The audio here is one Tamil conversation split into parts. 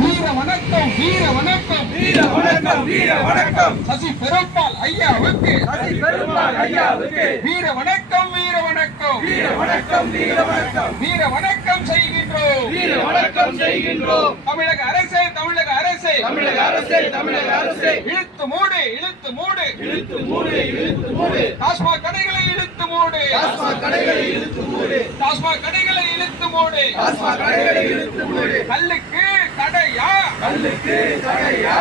வீர வணக்கம் வீர வணக்கம் வீர வணக்கம் வீர வணக்கம் சசி பெருமாள் ஐயாவுக்கு. சசி பெருமாள் ஐயாவுக்கு. வீர வணக்கம் வீர வணக்கம் வீர வணக்கம் வீர வணக்கம் வீர வணக்கம் செய்கின்றோம். வீர வணக்கம் செய்கின்றோம். தமிழக அரசே தமிழக அரசே. தமிழக அரசே தமிழக அரசே. இழுத்து மூடு இழுத்து மூடு. இழுத்து மூடு இழுத்து மூடு. டாஸ்மாக் கடைகளை இழுத்து மூடு. டாஸ்மாக் கடைகளை இழுத்து மூடு. டாஸ்மாக் கடைகளை இழுத்து மூடு. டாஸ்மாக் கடைகளை இழுத்து மூடு. கல்லுக்கு கல்லுக்கு தடையா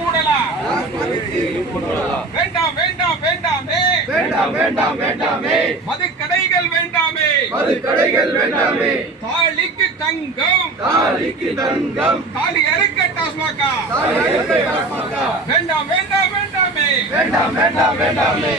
மூடலாம் டாஸ்மாகிற்கு இழுத்து மூடலாம். வேண்டாம் வேண்டாம் வேண்டாமே. வேண்டாம் வேண்டாம் வேண்டாமே. மது கடைகள் வேண்டாமே. மது கடைகள் வேண்டாமே. தாலிக்கு தங்கம். தாலிக்கு தங்கம். தாலி அறுக்க டாஸ்மாகா. தாலிக்கு டாஸ்மாகா. வேண்டாம் வேண்டாம் வேண்டாமே. வேண்டாம் வேண்டாம் வேண்டாமே.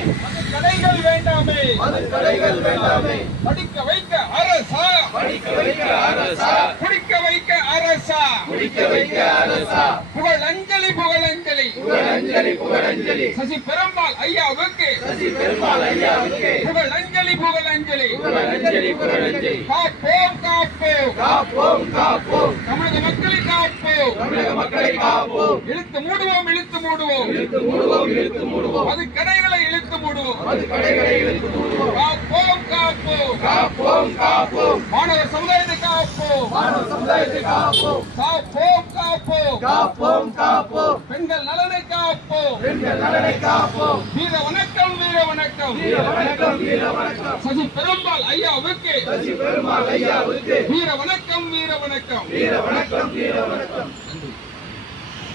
கடைகள் வேண்டாமே. மது கடைகள் வேண்டாமே. படிக்க வைக்க அரசா. படிக்க வைக்க அரசா. குடிக்க வைக்க அரசா. குடிக்க வைக்க அரசா? புகழஞ்சலி புகழஞ்சலி. புகழஞ்சலி புகழஞ்சலி. சசி பெருமாள் ஐயாவுக்கு. சசி பெருமாள் ஐயாவுக்கு. புகழஞ்சலி புகழஞ்சலி. புகழஞ்சலி புகழஞ்சலி. காப்போம் காப்போம். காப்போம் காப்போம். தமிழக மக்களை காப்போம். தமிழக மக்களை காப்போம். இழுத்து மூடுவோம் இழுத்து மூடுவோம். இழுத்து மூடுவோம் இழுத்து மூடுவோம். அது கடைகளை இழுத்து மூடுவோம். மது கடைகளை இழுத்து மூடுவோம். காப்போம் காப்போம். காப்போம் காப்போம். மாணவர் சமுதாயத்தை காப்போம். மாணவ சமுதாயத்தை காப்போம். காப்போம் காப்போம். காப்போம் காப்போம். பெண்கள் நலனை காப்போம். பெண்கள் நலனை காப்போம். வீர வணக்கம் வீர வணக்கம். வீர வணக்கம் வீர வணக்கம். சசி பெரும்பால் ஐயாவுக்கு. சசி பெருமாள் ஐயாவுக்கு. வீர வணக்கம் வீர வணக்கம். வீர வணக்கம் வீர வணக்கம்.